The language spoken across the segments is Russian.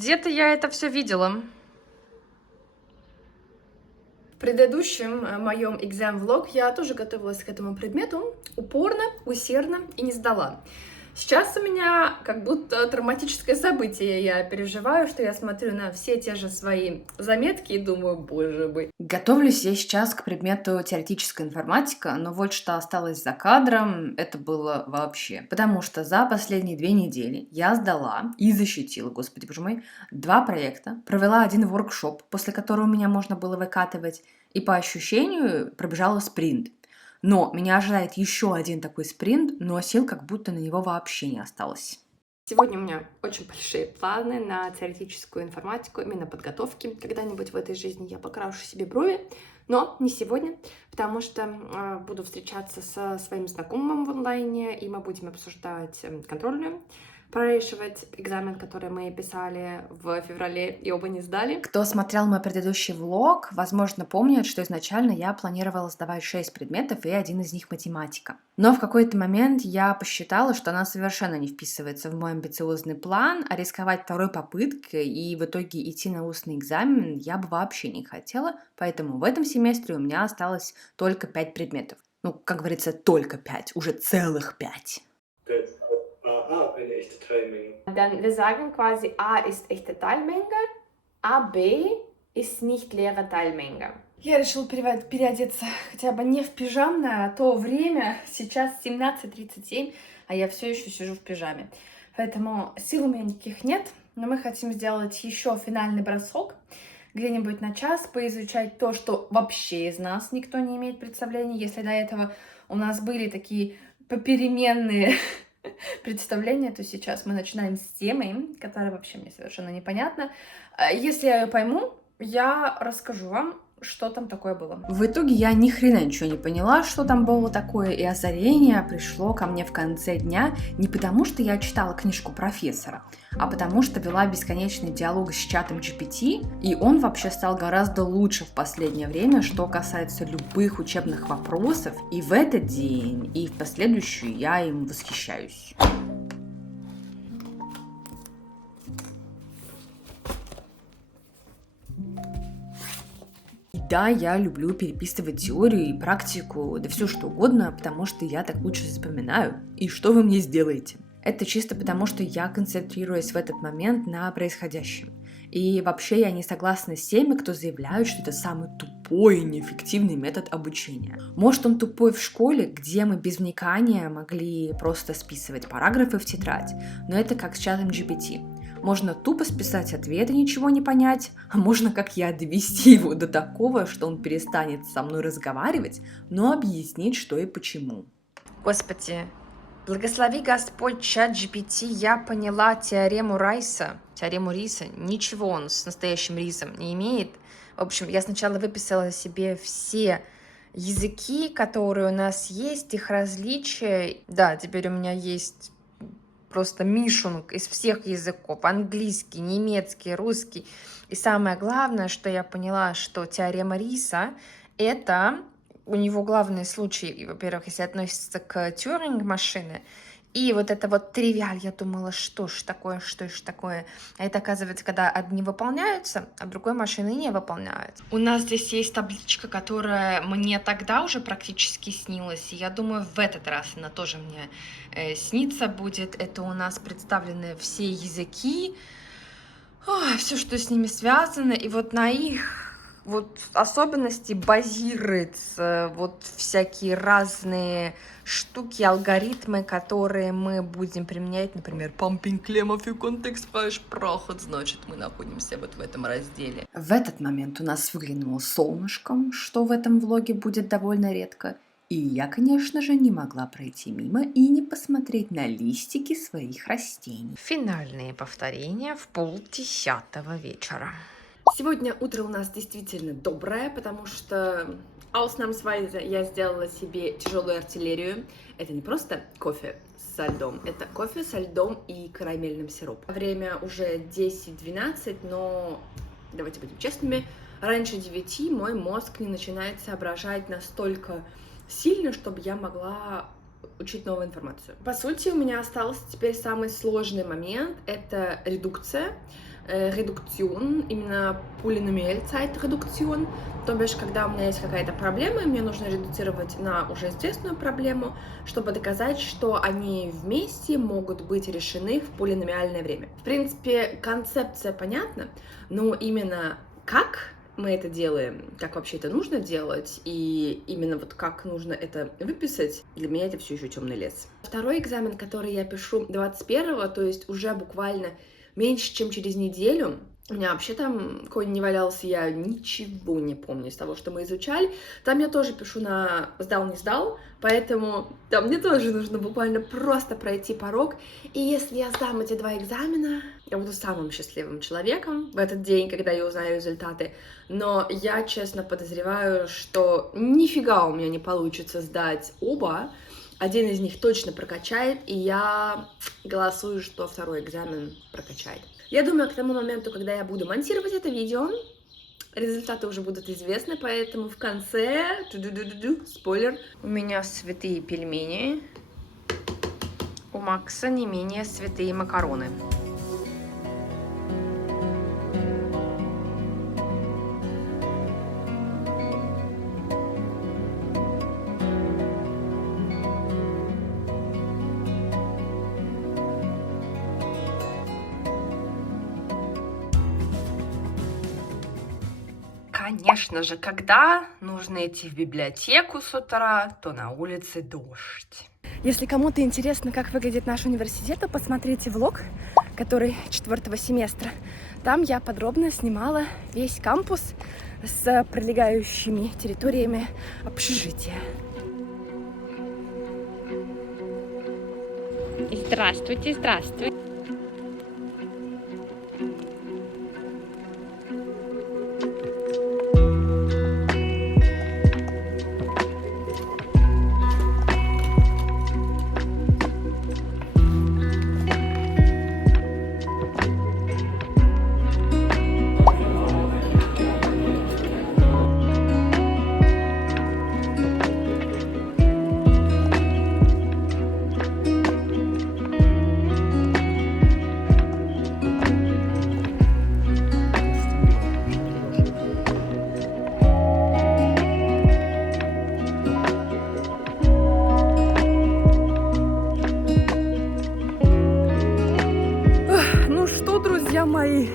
Где-то я это все видела. В предыдущем моем экзам-влог я тоже готовилась к этому предмету упорно, усердно и не сдала. Сейчас у меня как будто травматическое событие. Я переживаю, что я смотрю на все те же свои заметки и думаю, боже мой. Готовлюсь я сейчас к предмету теоретическая информатика, но вот что осталось за кадром, это было вообще. Потому что за последние 2 недели я сдала и защитила, господи боже мой, 2 проекта, провела 1 воркшоп, после которого меня можно было выкатывать, и по ощущению пробежала спринт. Но меня ожидает еще один такой спринт, но сил как будто на него вообще не осталось. Сегодня у меня очень большие планы на теоретическую информатику, именно подготовки. Когда-нибудь в этой жизни я покрашу себе брови, но не сегодня, потому что буду встречаться со своим знакомым в онлайне, и мы будем обсуждать контрольную, прорешивать экзамен, который мы писали в феврале и оба не сдали. Кто смотрел мой предыдущий влог, возможно, помнит, что изначально я планировала сдавать 6 предметов, и один из них математика. Но в какой-то момент я посчитала, что она совершенно не вписывается в мой амбициозный план, а рисковать второй попыткой и в итоге идти на устный экзамен я бы вообще не хотела, поэтому в этом семестре у меня осталось только 5 предметов. Ну, как говорится, только 5, уже целых 5. A eine echte Teilmenge. Dann wir sagen quasi, A ist echte Teilmenge, а B ist nicht leere Teilmenge. Я решила переодеться хотя бы не в пижамное, а то время. Сейчас 17:37, а я все еще сижу в пижаме. Поэтому сил у меня никаких нет, но мы хотим сделать еще финальный бросок, где-нибудь на час, поизучать то, что вообще из нас никто не имеет представления. Если до этого у нас были такие попеременные представление, то сейчас мы начинаем с темы, которая вообще мне совершенно непонятна. Если я ее пойму, я расскажу вам, что там такое было. В итоге я ни хрена ничего не поняла, что там было такое, и озарение пришло ко мне в конце дня не потому, что я читала книжку профессора, а потому что вела бесконечный диалог с чатом GPT, и он вообще стал гораздо лучше в последнее время, что касается любых учебных вопросов, и в этот день, и в последующую я им восхищаюсь. Да, я люблю переписывать теорию и практику, да все что угодно, потому что я так лучше запоминаю. И что вы мне сделаете? Это чисто потому, что я концентрируюсь в этот момент на происходящем. И вообще я не согласна с теми, кто заявляют, что это самый тупой и неэффективный метод обучения. Может, он тупой в школе, где мы без вникания могли просто списывать параграфы в тетрадь, но это как с чатом GPT. Можно тупо списать ответ и ничего не понять, а можно, как я, довести его до такого, что он перестанет со мной разговаривать, но объяснить, что и почему. Господи, благослови Господь чат GPT, я поняла теорему Риса. Ничего он с настоящим рисом не имеет. В общем, я сначала выписала себе все языки, которые у нас есть, их различия. Да, теперь у меня есть просто мишунг из всех языков. Английский, немецкий, русский. И самое главное, что я поняла, что теорема Риса — это у него главный случай, во-первых, если относится к Тьюринг-машине, и вот это вот тривиаль, я думала, что ж такое. А это, оказывается, когда одни выполняются, а другой машины не выполняют. У нас здесь есть табличка, которая мне тогда уже практически снилась, и я думаю, в этот раз она тоже мне снится будет. Это у нас представлены все языки, все, что с ними связано, и вот на их вот особенности базируются вот всякие разные штуки, алгоритмы, которые мы будем применять, например, pumping клеммов и контекст проход, значит, мы находимся вот в этом разделе. В этот момент у нас выглянуло солнышко, что в этом влоге будет довольно редко, и я, конечно же, не могла пройти мимо и не посмотреть на листики своих растений. Финальные повторения в 9:30 вечера. Сегодня утро у нас действительно доброе, потому что ausnahmsweise я сделала себе тяжелую артиллерию. Это не просто кофе со льдом, это кофе со льдом и карамельным сиропом. Время уже 10:12, но давайте будем честными, раньше 9 мой мозг не начинает соображать настолько сильно, чтобы я могла учить новую информацию. По сути, у меня остался теперь самый сложный момент — это редукция. редукцион, именно полиномиальцайт-редукцион, то бишь, когда у меня есть какая-то проблема, и мне нужно редуцировать на уже известную проблему, чтобы доказать, что они вместе могут быть решены в полиномиальное время. В принципе, концепция понятна, но именно как мы это делаем, как вообще это нужно делать, и именно вот как нужно это выписать, для меня это все еще темный лес. Второй экзамен, который я пишу 21-го, то есть уже буквально меньше, чем через неделю. У меня вообще там конь не валялся, я ничего не помню из того, что мы изучали. Там я тоже пишу на сдал, не сдал, поэтому там мне тоже нужно буквально просто пройти порог. И если я сдам эти 2 экзамена, я буду самым счастливым человеком в этот день, когда я узнаю результаты. Но я честно подозреваю, что нифига у меня не получится сдать оба. Один из них точно прокачает, и я голосую, что второй экзамен прокачает. Я думаю, к тому моменту, когда я буду монтировать это видео, результаты уже будут известны, поэтому в конце, спойлер, У меня святые пельмени, у Макса не менее святые макароны. Конечно же, когда нужно идти в библиотеку с утра, то на улице дождь. Если кому-то интересно, как выглядит наш университет, то посмотрите влог, который 4-го семестра. Там я подробно снимала весь кампус с прилегающими территориями общежития. Здравствуйте, здравствуйте. Ну что, друзья мои,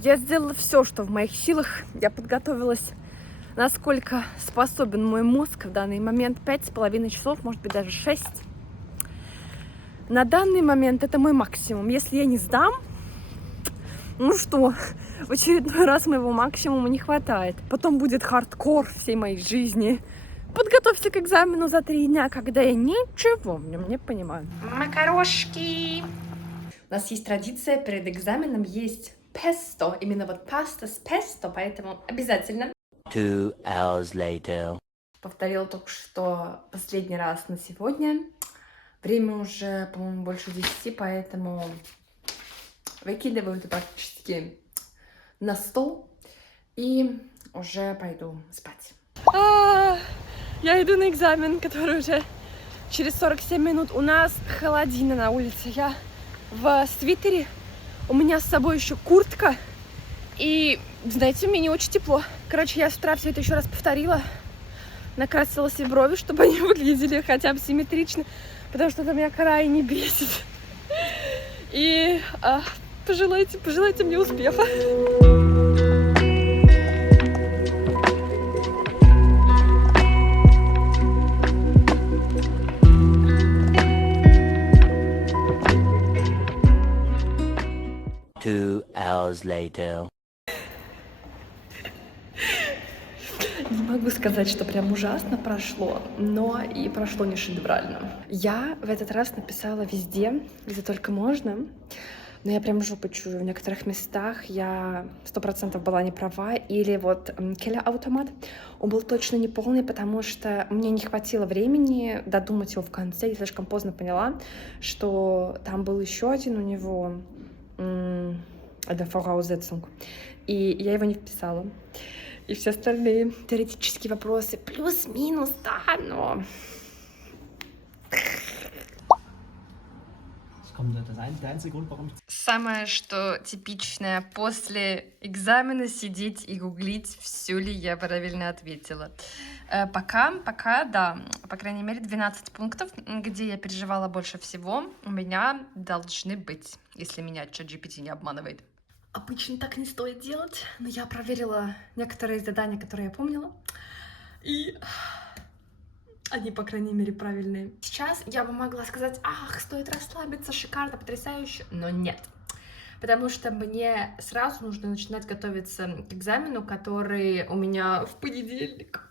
я сделала все, что в моих силах. Я подготовилась, насколько способен мой мозг в данный момент. 5,5 часов, может быть, даже 6. На данный момент это мой максимум. Если я не сдам, ну что, в очередной раз моего максимума не хватает. Потом будет хардкор всей моей жизни. Подготовься к экзамену за 3 дня, когда я ничего в нем не понимаю. Макарошки. У нас есть традиция, перед экзаменом есть песто, именно вот паста с песто, поэтому обязательно. 2 hours later. Повторила только что последний раз на сегодня. Время уже, по-моему, больше 10, поэтому выкидываю это практически на стол и уже пойду спать. Я иду на экзамен, который уже через 47 минут. У нас холодина на улице. Я в свитере. У меня с собой еще куртка. И, знаете, мне не очень тепло. Короче, я с утра все это еще раз повторила. Накрасила себе брови, чтобы они выглядели хотя бы симметрично. Потому что это меня крайне бесит. И пожелайте мне успеха. Two hours later. Не могу сказать, что прям ужасно прошло, но и прошло не шедеврально. Я в этот раз написала везде, где только можно, но я прям жопу чую. В некоторых местах я 100% была не права. Или вот Келя-автомат, он был точно не полный, потому что мне не хватило времени додумать его в конце. Я слишком поздно поняла, что там был еще один у него Voraussetzung, и я его не вписала. И все остальные теоретические вопросы плюс-минус, да, но... komm, das ist der einzige Grund, warum ich Самое, что типичное после экзамена сидеть и гуглить, все ли я правильно ответила. Пока, да, по крайней мере, 12 пунктов, где я переживала больше всего, у меня должны быть, если меня ChatGPT не обманывает. Обычно так не стоит делать, но я проверила некоторые задания, которые я помнила, и они, по крайней мере, правильные. Сейчас я бы могла сказать, ах, стоит расслабиться, шикарно, потрясающе, но нет. Потому что мне сразу нужно начинать готовиться к экзамену, который у меня в понедельник.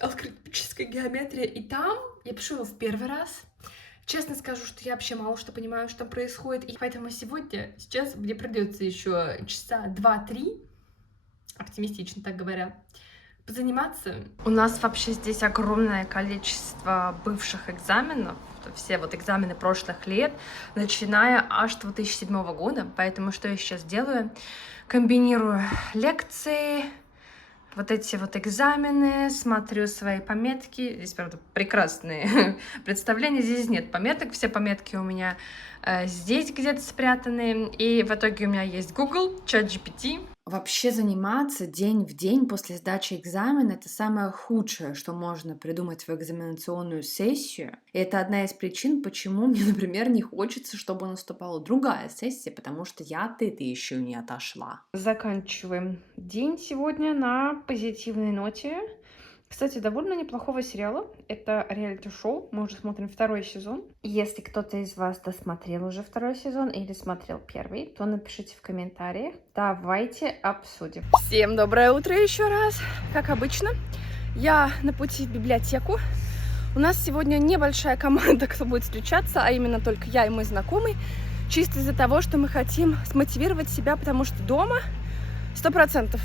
Алгоритмическая геометрия. И там я пишу его в первый раз. Честно скажу, что я вообще мало что понимаю, что там происходит. И поэтому сейчас мне придется еще часа 2-3, оптимистично так говоря, позаниматься. У нас вообще здесь огромное количество бывших экзаменов, все вот экзамены прошлых лет, начиная аж с 2007 года. Поэтому что я сейчас делаю? Комбинирую лекции, вот эти вот экзамены, смотрю свои пометки. Здесь, правда, прекрасные представления. Здесь нет пометок, все пометки у меня здесь где-то спрятаны. И в итоге у меня есть Google, ChatGPT. Вообще заниматься день в день после сдачи экзамена — это самое худшее, что можно придумать в экзаменационную сессию. И это одна из причин, почему мне, например, не хочется, чтобы наступала другая сессия, потому что я от этой еще не отошла. Заканчиваем день сегодня на позитивной ноте. Кстати, довольно неплохого сериала. Это реалити-шоу. Мы уже смотрим 2 сезон. Если кто-то из вас досмотрел уже 2 сезон или смотрел 1, то напишите в комментариях. Давайте обсудим. Всем доброе утро еще раз. Как обычно, я на пути в библиотеку. У нас сегодня небольшая команда, кто будет встречаться, а именно только я и мой знакомый. Чисто из-за того, что мы хотим смотивировать себя, потому что дома 100%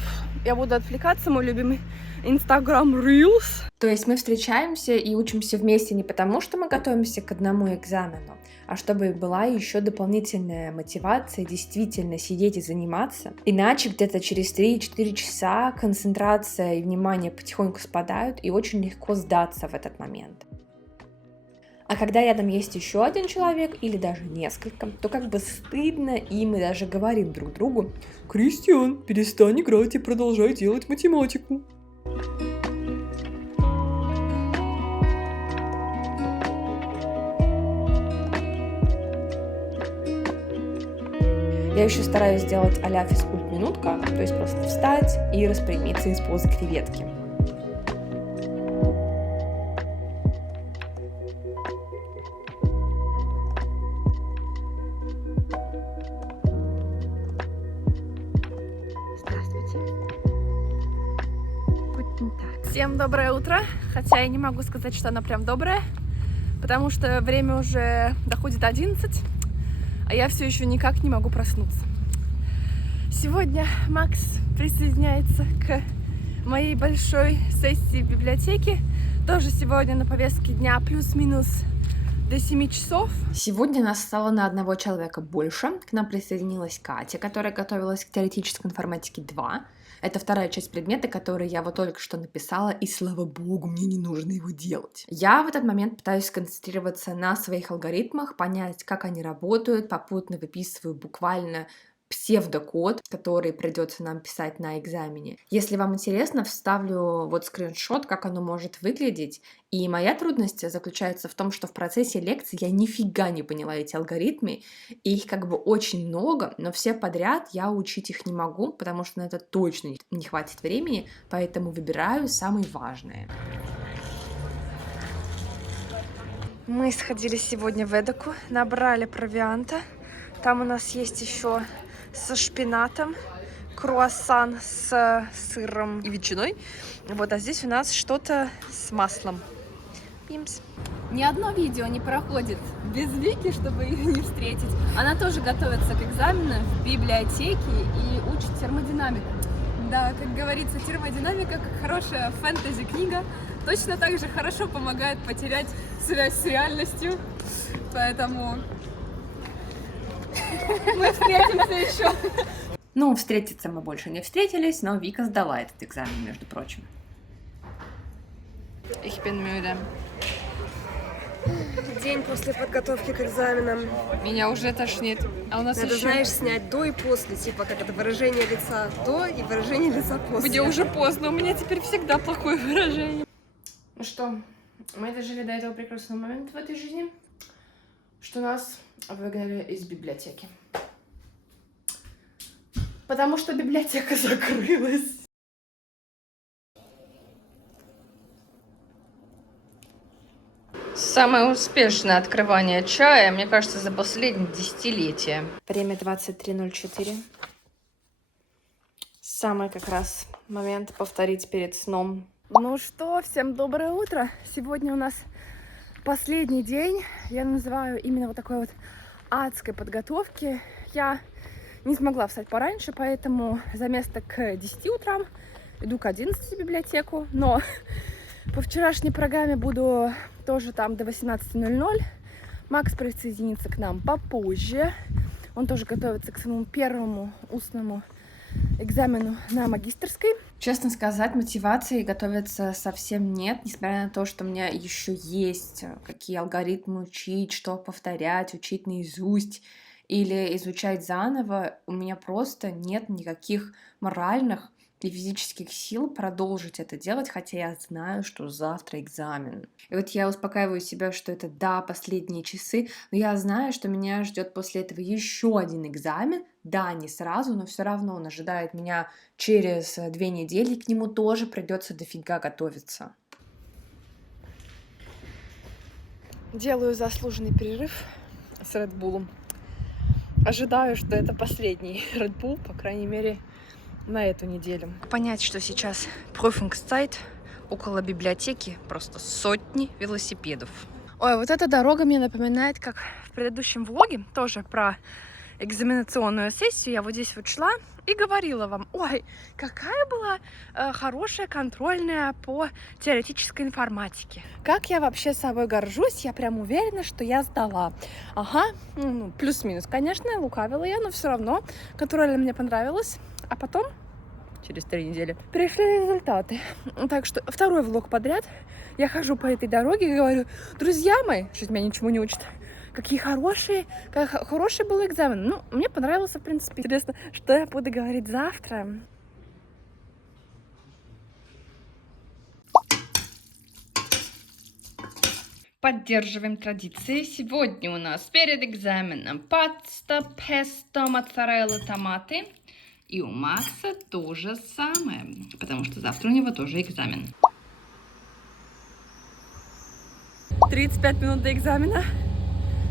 я буду отвлекаться, мой любимый Instagram Reels. То есть мы встречаемся и учимся вместе не потому, что мы готовимся к одному экзамену, а чтобы была еще дополнительная мотивация действительно сидеть и заниматься. Иначе где-то через 3-4 часа концентрация и внимание потихоньку спадают, и очень легко сдаться в этот момент. А когда рядом есть еще один человек или даже несколько, то как бы стыдно, и мы даже говорим друг другу: «Кристиан, перестань играть и продолжай делать математику». Я еще стараюсь сделать а-ля физкульт-минутка, то есть просто встать и распрямиться из позы креветки. Всем доброе утро, хотя я не могу сказать, что оно прям доброе, потому что время уже доходит 11, а я все еще никак не могу проснуться. Сегодня Макс присоединяется к моей большой сессии в библиотеке, тоже сегодня на повестке дня плюс-минус до 7 часов. Сегодня нас стало на одного человека больше, к нам присоединилась Катя, которая готовилась к теоретической информатике 2. Это 2 часть предмета, который я вот только что написала, и слава богу, мне не нужно его делать. Я в этот момент пытаюсь сконцентрироваться на своих алгоритмах, понять, как они работают, попутно выписываю буквально псевдокод, который придется нам писать на экзамене. Если вам интересно, вставлю вот скриншот, как оно может выглядеть. И моя трудность заключается в том, что в процессе лекции я нифига не поняла эти алгоритмы, и их как бы очень много, но все подряд я учить их не могу, потому что на это точно не хватит времени, поэтому выбираю самые важные. Мы сходили сегодня в Эдоку, набрали провианта. Там у нас есть еще со шпинатом, круассан с сыром и ветчиной. Вот, а здесь у нас что-то с маслом. Пимс. Ни одно видео не проходит без Вики, чтобы ее не встретить. Она тоже готовится к экзамену в библиотеке и учит термодинамику. Да, как говорится, термодинамика, как хорошая фэнтези-книга, точно так же хорошо помогает потерять связь с реальностью. Поэтому мы встретимся еще. Ну, встретиться мы больше не встретились, но Вика сдала этот экзамен, между прочим. Ich bin müde. День после подготовки к экзаменам. Меня уже тошнит. А у нас Надо, еще... знаешь, снять до и после, типа как это выражение лица до и выражение лица после. Мне уже поздно, у меня теперь всегда плохое выражение. Ну что, мы дожили до этого прекрасного момента в этой жизни, что нас выгнали из библиотеки. Потому что библиотека закрылась. Самое успешное открывание чая, мне кажется, за последние десятилетия. Время 23:04. Самый как раз момент повторить перед сном. Ну что, всем доброе утро. Сегодня у нас последний день. Я называю именно вот такой вот адской подготовки. Я не смогла встать пораньше, поэтому за место к 10 утрам иду к 11 в библиотеку. Но по вчерашней программе буду тоже там до 18:00. Макс присоединится к нам попозже. Он тоже готовится к своему первому устному экзамену на магистерской. Честно сказать, мотивации готовиться совсем нет, несмотря на то, что у меня еще есть какие алгоритмы учить, что повторять, учить наизусть или изучать заново. У меня просто нет никаких моральных и физических сил продолжить это делать, хотя я знаю, что завтра экзамен. И вот я успокаиваю себя, что это да, последние часы, но я знаю, что меня ждет после этого еще один экзамен. Да, не сразу, но все равно он ожидает меня через 2 недели, и к нему тоже придется дофига готовиться. Делаю заслуженный перерыв с Red Bull'ом. Ожидаю, что это последний Red Bull, по крайней мере, на эту неделю. Понять, что сейчас Prüfungszeit, около библиотеки просто сотни велосипедов. Ой, вот эта дорога мне напоминает, как в предыдущем влоге, тоже про экзаменационную сессию. Я вот здесь вот шла и говорила вам, ой, какая была хорошая контрольная по теоретической информатике. Как я вообще собой горжусь, я прям уверена, что я сдала. Ага, ну, плюс-минус, конечно, лукавила я, но все равно контрольная мне понравилась. А потом, через 3 недели, пришли результаты. Так что второй влог подряд я хожу по этой дороге и говорю, друзья мои, что меня ничему не учат, какой хороший был экзамен. Ну, мне понравился, в принципе. Интересно, что я буду говорить завтра. Поддерживаем традиции. Сегодня у нас перед экзаменом паста, песто, моцарелла, томаты. И у Макса то же самое, потому что завтра у него тоже экзамен. 35 минут до экзамена.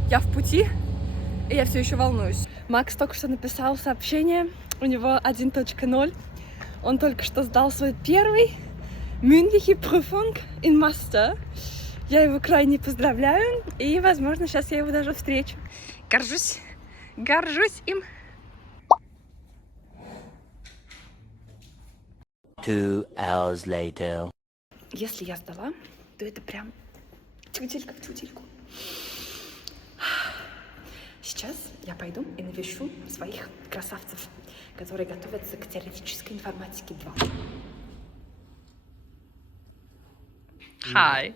Я в пути, и я все еще волнуюсь. Макс только что написал сообщение. У него 1.0. Он только что сдал свой первый mündliche Prüfung in Master. Я его крайне поздравляю, и, возможно, сейчас я его даже встречу. Горжусь им. 2 hours later. Если я сдала, то это прям тютелька в тютельку. Сейчас я пойду и навещу своих красавцев, которые готовятся к теоретической информатике 2. Hi.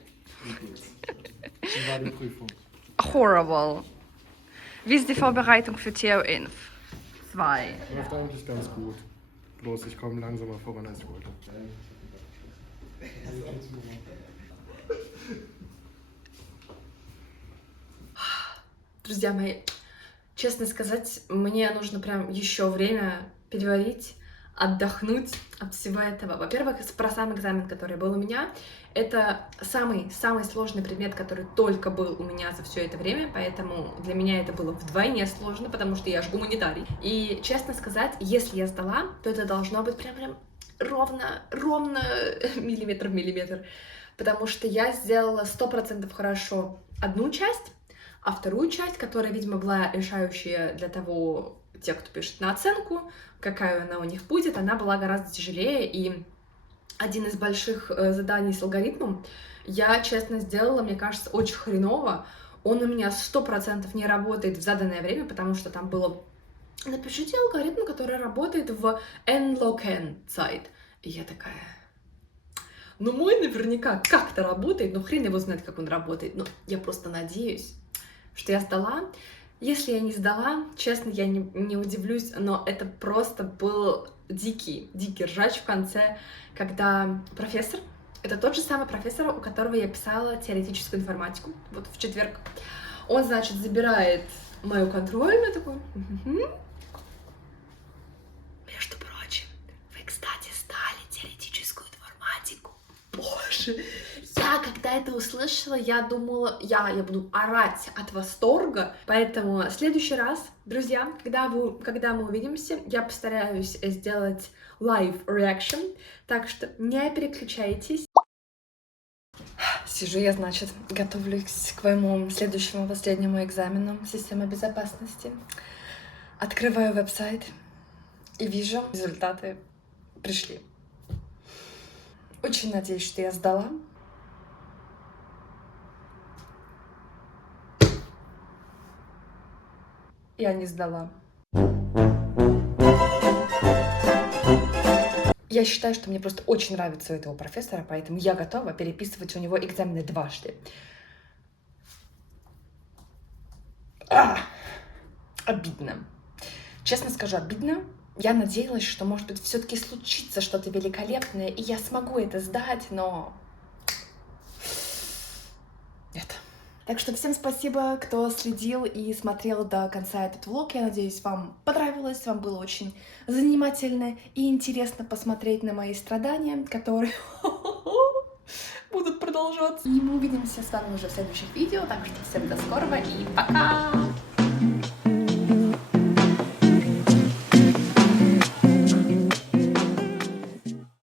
Wie war die Prüfung? Horrible. Wie ist die Vorbereitung für TO-Inf 2? Läuft eigentlich ganz gut. Bloß ich komme langsamer voran als ich wollte. Друзья мои, честно сказать, мне нужно прям еще время переварить, отдохнуть от всего этого. Во-первых, про сам экзамен, который был у меня, это самый сложный предмет, который только был у меня за все это время, поэтому для меня это было вдвойне сложно, потому что я же гуманитарий. И, честно сказать, если я сдала, то это должно быть прям ровно миллиметр в миллиметр, потому что я сделала 100% хорошо одну часть, а вторую часть, которая, видимо, была решающая для того, тех, кто пишет на оценку, какая она у них будет, она была гораздо тяжелее, и один из больших заданий с алгоритмом я, честно, сделала, мне кажется, очень хреново. Он у меня 100% не работает в заданное время, потому что там было «Напишите алгоритм, который работает в n-log n Zeit». И я такая Ну, мой наверняка как-то работает, но хрен его знает, как он работает. Но я просто надеюсь, что я сдала. Если я не сдала, честно, я не удивлюсь, но это просто был дикий ржач в конце, когда профессор, это тот же самый профессор, у которого я писала теоретическую информатику, вот в четверг, он, значит, забирает мою контрольную, такой, между прочим, вы, кстати, сдали теоретическую информатику. Боже, я когда это услышала, я думала, я буду орать от восторга. Поэтому в следующий раз, друзья, когда мы увидимся, я постараюсь сделать live reaction, так что не переключайтесь. Сижу я, значит, готовлюсь к моему следующему последнему экзамену системы безопасности. Открываю веб-сайт и вижу, результаты пришли. Очень надеюсь, что я сдала. Я не сдала. Я считаю, что мне просто очень нравится у этого профессора, поэтому я готова переписывать у него экзамены дважды. Обидно. Честно скажу, обидно. Я надеялась, что, может быть, все-таки случится что-то великолепное, и я смогу это сдать, но нет. Так что всем спасибо, кто следил и смотрел до конца этот влог. Я надеюсь, вам понравилось, вам было очень занимательно и интересно посмотреть на мои страдания, которые будут продолжаться. И мы увидимся с вами уже в следующих видео, так что всем до скорого и пока!